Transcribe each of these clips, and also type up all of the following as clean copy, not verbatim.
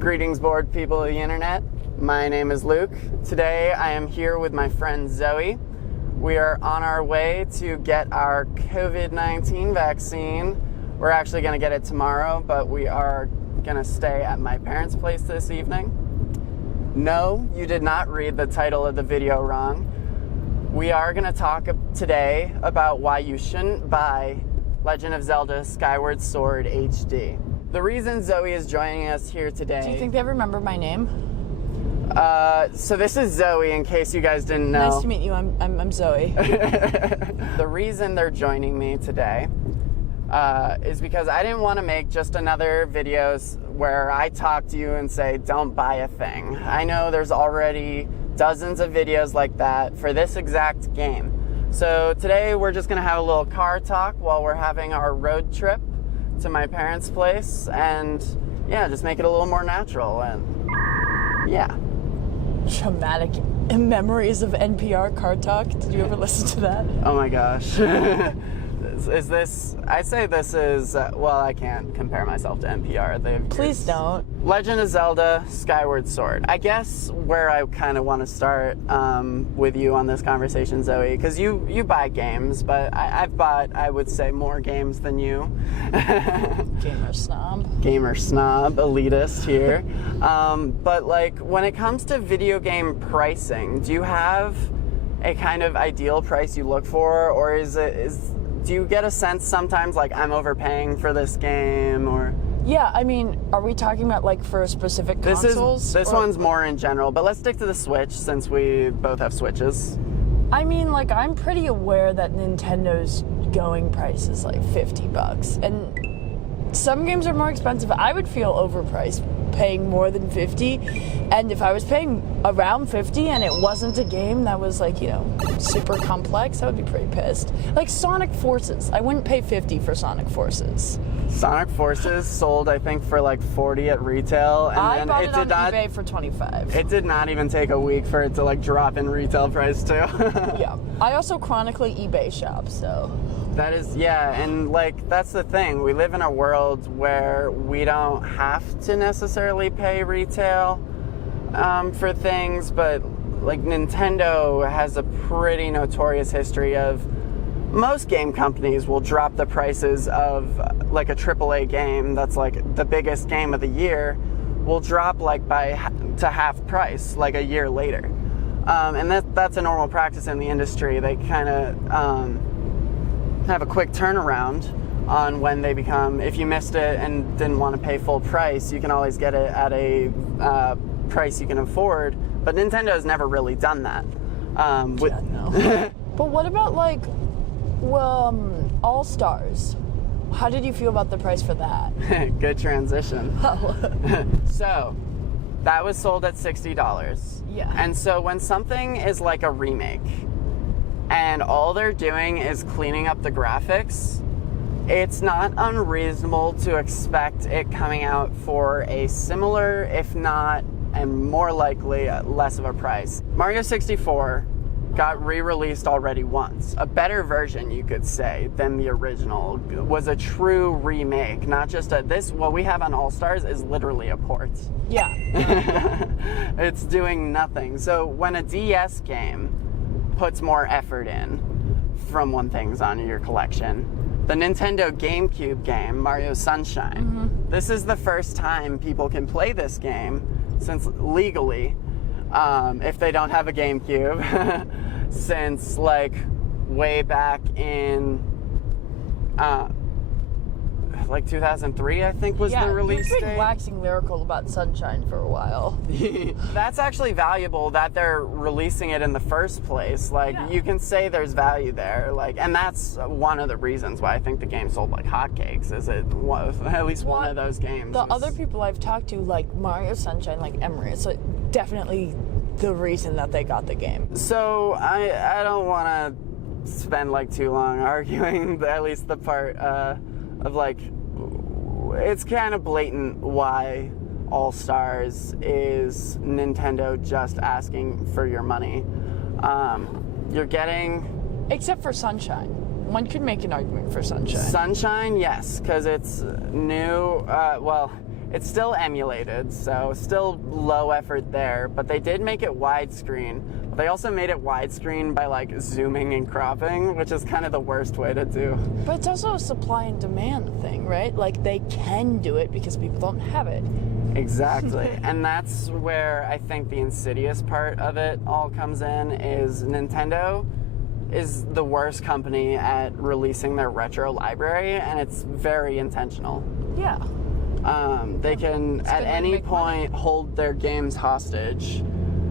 Greetings, bored people of the internet. My name is Luke. Today I am here with my friend Zoe. We are on our way to get our COVID-19 vaccine. We're actually going to get it tomorrow, but we are going to stay at my parents' place this evening. No, you did not read the title of the video wrong. We are going to talk today about why you shouldn't buy Legend of Zelda Skyward Sword HD. The reason Zoe is joining us here today... Do you think they remember my name? So this is Zoe, in case you guys didn't know. Nice to meet you, I'm Zoe. The reason they're joining me today is because I didn't want to make just another videos where I talk to you and say, don't buy a thing. I know there's already dozens of videos like that for this exact game. So today we're just going to have a little car talk while we're having our road trip to my parents' place, and yeah, just make it a little more natural, and yeah. Traumatic memories of NPR car talk. Did you ever listen to that? Oh my gosh. Is this, I say this is, well, I can't compare myself to NPR. Please don't. Legend of Zelda Skyward Sword. I guess where I kind of want to start with you on this conversation, Zoe, because you buy games, but I've bought, I would say, more games than you. Gamer snob. Gamer snob, elitist here. But like, when it comes to video game pricing, do you have a kind of ideal price you look for, or do you get a sense sometimes like I'm overpaying for this game, or? Yeah, I mean, are we talking about like for specific consoles? This one's more in general, but let's stick to the Switch since we both have Switches. I mean, like, I'm pretty aware that Nintendo's going price is like $50, and some games are more expensive. I would feel overpriced paying more than $50, and if I was paying around $50 and it wasn't a game that was like, you know, super complex, I would be pretty pissed. Like Sonic Forces, I wouldn't pay $50 for Sonic Forces. Sonic Forces sold, I think, for like $40 at retail, and I then bought it on not, eBay for $25. It did not even take a week for it to like drop in retail price too. Yeah, I also chronically eBay shop, so. That is, yeah, and like, that's the thing. We live in a world where we don't have to necessarily pay retail for things, but like Nintendo has a pretty notorious history of most game companies will drop the prices of like a AAA game that's like the biggest game of the year will drop like to half price like a year later. And that's a normal practice in the industry. They kind of have a quick turnaround on when they become, if you missed it and didn't want to pay full price, you can always get it at a price you can afford, but Nintendo has never really done that. Yeah, no. But what about like All-Stars? How did you feel about the price for that? Good transition. Oh. So that was sold at $60. Yeah. And so when something is like a remake and all they're doing is cleaning up the graphics, it's not unreasonable to expect it coming out for a similar, if not, and more likely, less of a price. Mario 64 got re-released already once. A better version, you could say, than the original. Was a true remake, not just what we have on All-Stars is literally a port. Yeah. It's doing nothing. So when a DS game puts more effort in from one thing's on your collection, the Nintendo GameCube game, Mario Sunshine, this is the first time people can play this game, since legally, if they don't have a GameCube, since like way back in like 2003, I think was the release date. You've been waxing lyrical about Sunshine for a while. That's actually valuable that they're releasing it in the first place. Like, you can say there's value there. Like, and that's one of the reasons why I think the game sold like hotcakes, is it was at least one of those games. The other people I've talked to, like Mario Sunshine, like Emery, it's definitely the reason that they got the game. So I don't want to spend like too long arguing at least the part of like, it's kind of blatant why All-Stars is Nintendo just asking for your money. You're getting... Except for Sunshine. One could make an argument for Sunshine. Sunshine, yes, because it's new. Well, It's still emulated, so still low effort there, but they did make it widescreen. They also made it widescreen by like zooming and cropping, which is kind of the worst way to do. But it's also a supply and demand thing, right? Like they can do it because people don't have it. Exactly. And that's where I think the insidious part of it all comes in, is Nintendo is the worst company at releasing their retro library, and it's very intentional. Yeah. They can at any point hold their games hostage,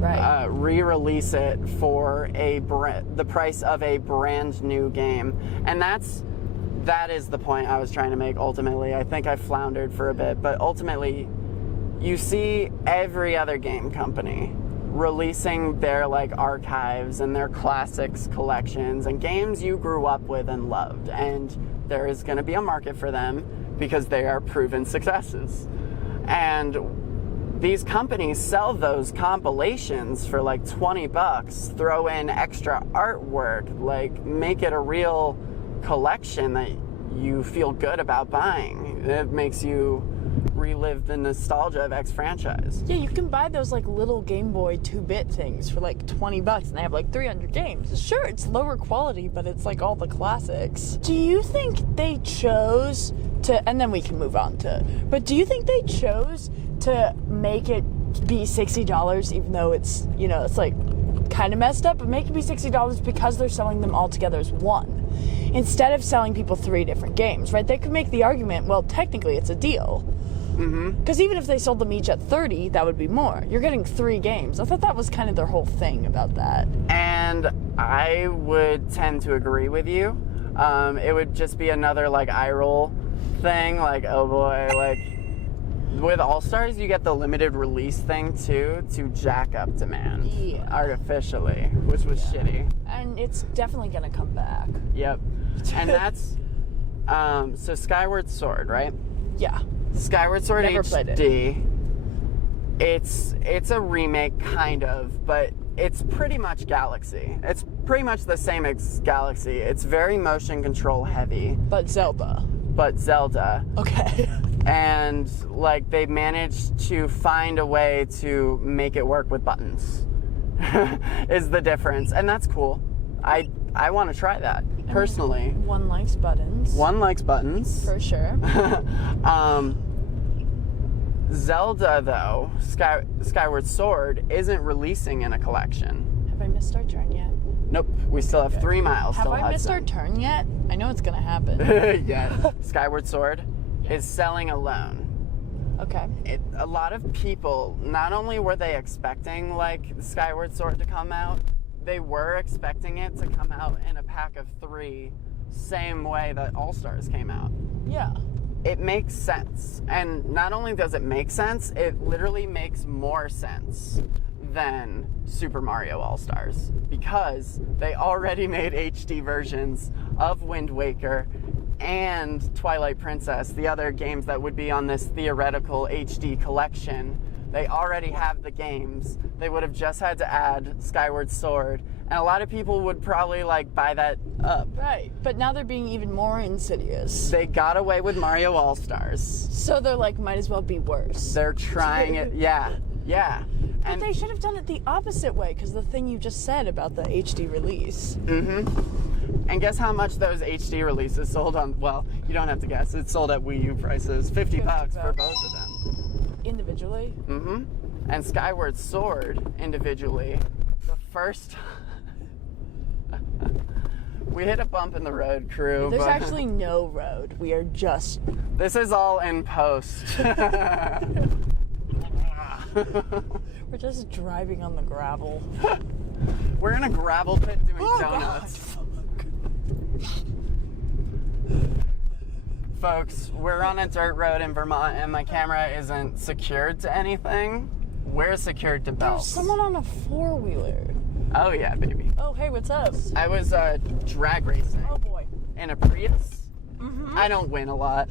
Right. re-release it for the price of a brand new game, and that is the point I was trying to make. Ultimately, I think I floundered for a bit, but ultimately, you see every other game company releasing their like archives and their classics collections and games you grew up with and loved, and there is going to be a market for them because they are proven successes. And these companies sell those compilations for like $20, throw in extra artwork, like make it a real collection that you feel good about buying. It makes you relive the nostalgia of X franchise. Yeah, you can buy those like little Game Boy 2-bit things for like $20 and they have like 300 games. Sure, it's lower quality, but it's like all the classics. Do you think they chose to, and then we can move on to, but do you think they chose to make it be $60 even though it's, you know, it's like kind of messed up, but make it be $60 because they're selling them all together as one, instead of selling people 3 different games, right? They could make the argument, well, technically it's a deal. Because even if they sold them each at $30, that would be more. You're getting 3 games. I thought that was kind of their whole thing about that. And I would tend to agree with you. It would just be another like eye roll thing, like, oh boy, like with All-Stars you get the limited release thing too, to jack up demand artificially, which was shitty. And it's definitely gonna come back. Yep. And that's so Skyward Sword, right? Yeah. Skyward Sword Never played HD. It's a remake kind of, but it's pretty much Galaxy. It's pretty much the same as Galaxy. It's very motion control heavy. But Zelda. Okay. And like they managed to find a way to make it work with buttons. Is the difference. And that's cool. I want to try that personally. One likes buttons. One likes buttons. For sure. Zelda, though, Skyward Sword, isn't releasing in a collection. Have I missed our turn yet? Nope, we still have 3 miles Have till I missed our Hudson. turn yet? I know it's gonna happen. Yeah. Skyward Sword is selling alone. Okay. A lot of people, not only were they expecting like Skyward Sword to come out, they were expecting it to come out in a pack of 3, same way that All-Stars came out. Yeah. It makes sense. And not only does it make sense, it literally makes more sense than Super Mario All-Stars, because they already made HD versions of Wind Waker and Twilight Princess, the other games that would be on this theoretical HD collection. They already have the games. They would have just had to add Skyward Sword, and a lot of people would probably like buy that up. Right, but now they're being even more insidious. They got away with Mario All-Stars. So they're like, might as well be worse. They're trying it, yeah. But they should have done it the opposite way, because the thing you just said about the HD release. And guess how much those HD releases sold on, well, you don't have to guess, it sold at Wii U prices, $50 for both of them. Individually? And Skyward Sword, individually, the first... We hit a bump in the road, crew. There's but actually no road. We are just... This is all in post. We're just driving on the gravel. We're in a gravel pit doing donuts. Folks, we're on a dirt road in Vermont and my camera isn't secured to anything. We're secured to belts. There's someone on a 4-wheeler. Oh yeah, baby. Oh, hey, what's up? I was drag racing. Oh, boy. In a Prius. I don't win a lot.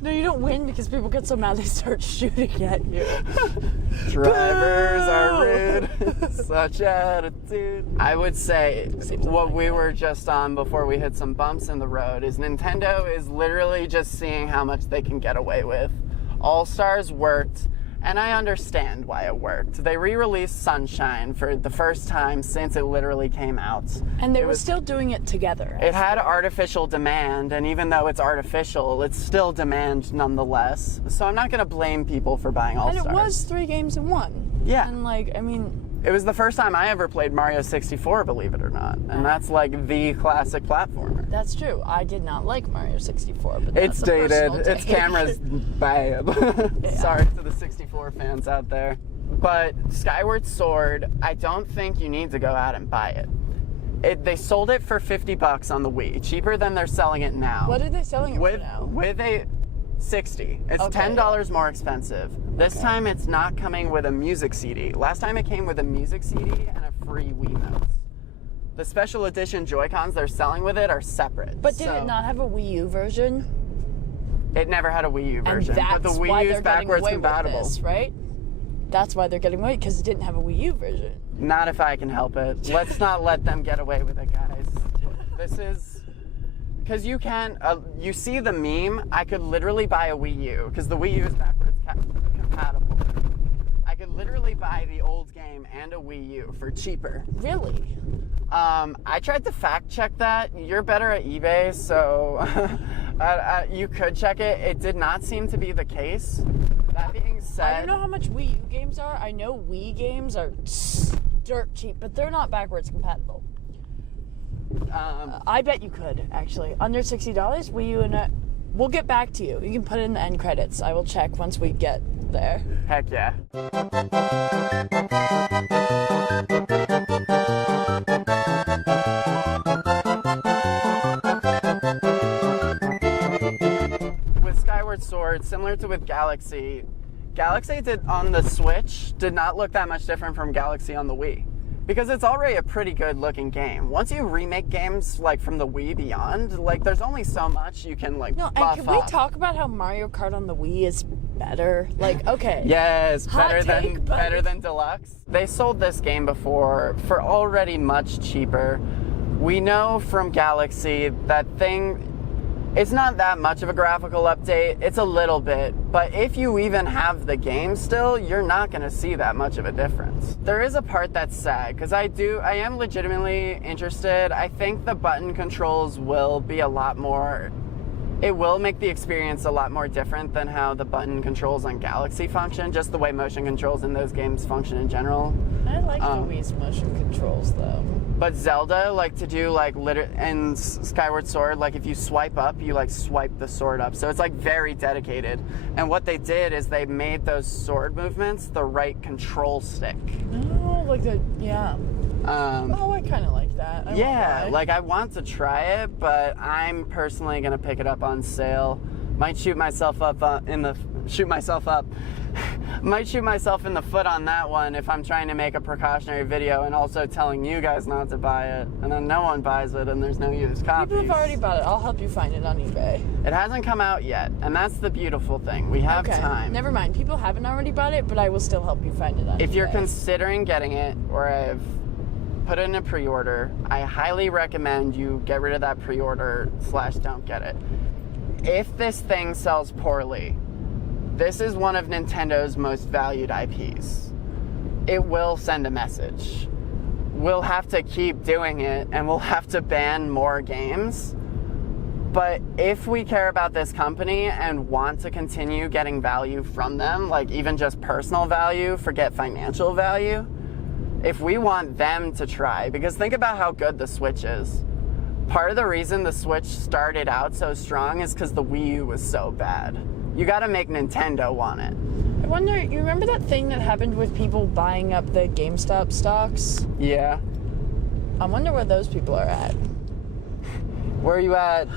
No, you don't win because people get so mad they start shooting at you. Drivers are rude. Such attitude. I would say what we were just on before we hit some bumps in the road is Nintendo is literally just seeing how much they can get away with. All-Stars worked, and I understand why it worked. They re-released Sunshine for the first time since it literally came out. And they were still doing it together. It had artificial demand, and even though it's artificial, it's still demand nonetheless. So I'm not going to blame people for buying All-Stars. And it was 3 games in 1. Yeah. And like, I mean... It was the first time I ever played Mario 64, believe it or not. And that's like the classic platformer. That's true. I did not like Mario 64, but it's that's dated. Its camera's bad. Yeah. Sorry to the 64 fans out there. But Skyward Sword, I don't think you need to go out and buy it. They sold it for $50 on the Wii, cheaper than they're selling it now. What are they selling it for now? With a 60. It's Okay. $10 more expensive. This time it's not coming with a music CD. Last time it came with a music CD and a free Wiimote. The special edition Joy-Cons they're selling with it are separate. But did it not have a Wii U version? It never had a Wii U version. And that's but the Wii why U is they're getting backwards away compatible. with this, right? That's why they're getting away, because it didn't have a Wii U version. Not if I can help it. Let's not let them get away with it, guys. This is... Because you can, you see the meme, I could literally buy a Wii U, because the Wii U is backwards compatible. I could literally buy the old game and a Wii U for cheaper. Really? I tried to fact check that. You're better at eBay, so you could check it. It did not seem to be the case. That being said... I don't know how much Wii U games are. I know Wii games are dirt cheap, but they're not backwards compatible. I bet you could, actually. Under $60, Wii U and we'll get back to you. You can put it in the end credits. I will check once we get there. Heck yeah. With Skyward Sword, similar to with Galaxy, Galaxy on the Switch did not look that much different from Galaxy on the Wii. Because it's already a pretty good looking game. Once you remake games like from the Wii beyond, like there's only so much you can like No, and can we talk about how Mario Kart on the Wii is better? Like, okay. Yes, Hot take, better than Deluxe. They sold this game before for already much cheaper. We know from Galaxy that thing, it's not that much of a graphical update. It's a little bit, but if you even have the game still, you're not going to see that much of a difference. There is a part that's sad because I am legitimately interested. I think the button controls will be a lot more, it will make the experience a lot more different than how the button controls on Galaxy function, just the way motion controls in those games function in general. I like the Wii's motion controls though. But Zelda, like to do like and Skyward Sword, like if you swipe up, you like swipe the sword up. So it's like very dedicated. And what they did is they made those sword movements the right control stick. Oh, like the, yeah. I kind of like that. Yeah, like I want to try it, but I'm personally gonna pick it up on sale. Might shoot myself in the foot on that one if I'm trying to make a precautionary video and also telling you guys not to buy it, and then no one buys it and there's no used copies. People have already bought it. I'll help you find it on eBay. It hasn't come out yet, and that's the beautiful thing. We have time. Never mind. People haven't already bought it, but I will still help you find it on eBay. If you're considering getting it, or have put in a pre-order, I highly recommend you get rid of that pre-order / don't get it. If this thing sells poorly, this is one of Nintendo's most valued IPs. It will send a message. We'll have to keep doing it, and we'll have to ban more games. But if we care about this company and want to continue getting value from them, like even just personal value, forget financial value, if we want them to try, because think about how good the Switch is. Part of the reason the Switch started out so strong is because the Wii U was so bad. You gotta make Nintendo want it. I wonder, you remember that thing that happened with people buying up the GameStop stocks? Yeah. I wonder where those people are at. Where are you at?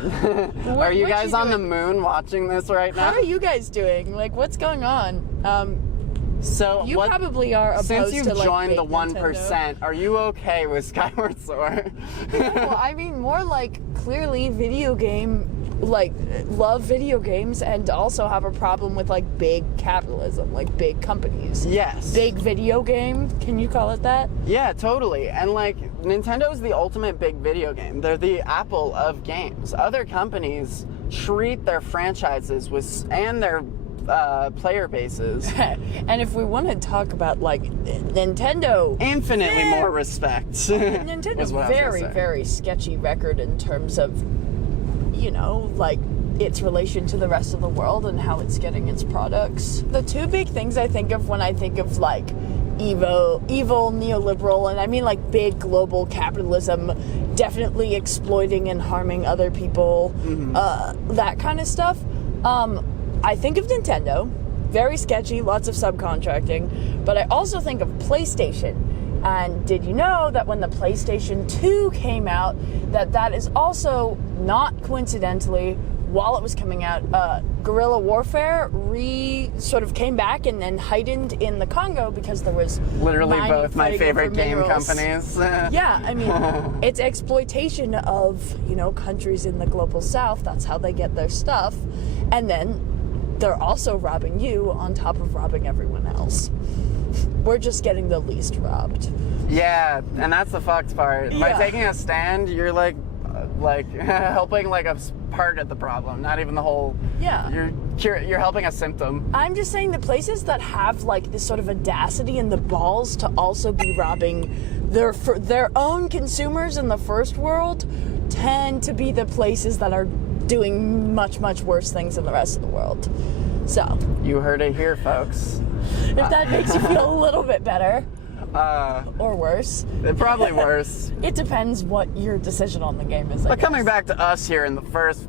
Are you guys on the moon watching this right now? How are you guys doing? Like, what's going on? So you probably are opposed since you've to, like, joined the fake 1%, Nintendo. are you okay with Skyward Sword? Well, I mean, more like clearly video game like love video games and also have a problem with like big capitalism, like big companies. Yes. Big video game, can you call it that? Yeah, totally. And like Nintendo's the ultimate big video game. They're the Apple of games. Other companies treat their franchises and their player bases. And if we want to talk about like Nintendo, Infinitely more respect. Nintendo's very sketchy record in terms of, you know, like its relation to the rest of the world and how it's getting its products. The two big things I think of when I think of like evil neoliberal, and I mean like big global capitalism definitely exploiting and harming other people, that kind of stuff. I think of Nintendo, very sketchy, lots of subcontracting, but I also think of PlayStation. And did you know that when the PlayStation 2 came out, that is also, not coincidentally, while it was coming out, guerrilla warfare sort of came back and then heightened in the Congo because there was literally both my favorite game companies. Yeah, I mean, it's exploitation of, you know, countries in the global south. That's how they get their stuff. And then they're also robbing you on top of robbing everyone else. We're just getting the least robbed. Yeah, and that's the fucked part. By taking a stand, you're like helping like a part of the problem, not even the whole. Yeah. You're helping a symptom. I'm just saying the places that have like this sort of audacity and the balls to also be robbing their own consumers in the first world tend to be the places that are doing much worse things than the rest of the world. So you heard it here, folks. If that makes you feel a little bit better. Or worse. Probably worse. It depends what your decision on the game is. But coming back to us here in the first.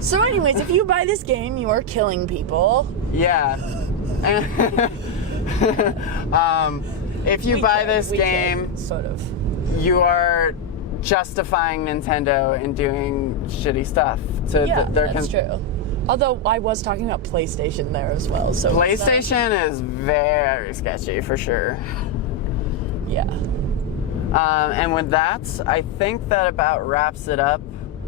So anyways, if you buy this game, you are killing people. Yeah. If you buy this game, sort of, you are justifying Nintendo in doing shitty stuff. That's true. Although I was talking about PlayStation there as well. So PlayStation is very sketchy for sure. Yeah. And with that, I think that about wraps it up.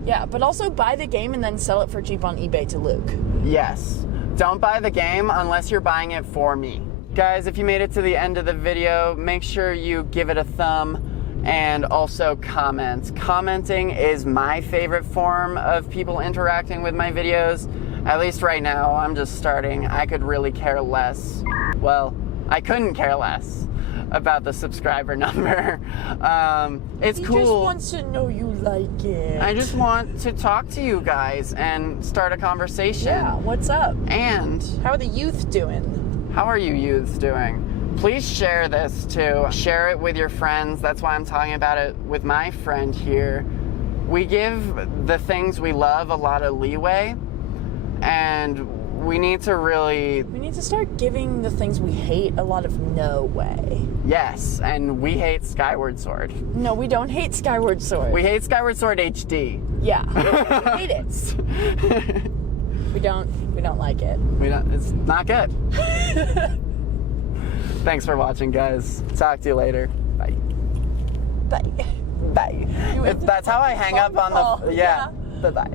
Yeah, but also buy the game and then sell it for cheap on eBay to Luke. Yes. Don't buy the game unless you're buying it for me. Guys, if you made it to the end of the video, make sure you give it a thumb and also comment. Commenting is my favorite form of people interacting with my videos. At least right now, I'm just starting. I could really care less. Well, I couldn't care less about the subscriber number. It's cool. He just wants to know you like it. I just want to talk to you guys and start a conversation. Yeah, what's up? And how are the youth doing? How are you youths doing? Please share this too. Share it with your friends. That's why I'm talking about it with my friend here. We give the things we love a lot of leeway, and we need to start giving the things we hate a lot of no way. Yes, and we hate Skyward Sword. No, we don't hate Skyward Sword. We hate Skyward Sword HD. Yeah, we hate it. We don't like it. It's not good. Thanks for watching, guys. Talk to you later. Bye. Bye. Bye. That's how I hang up on the. Yeah. Bye-bye.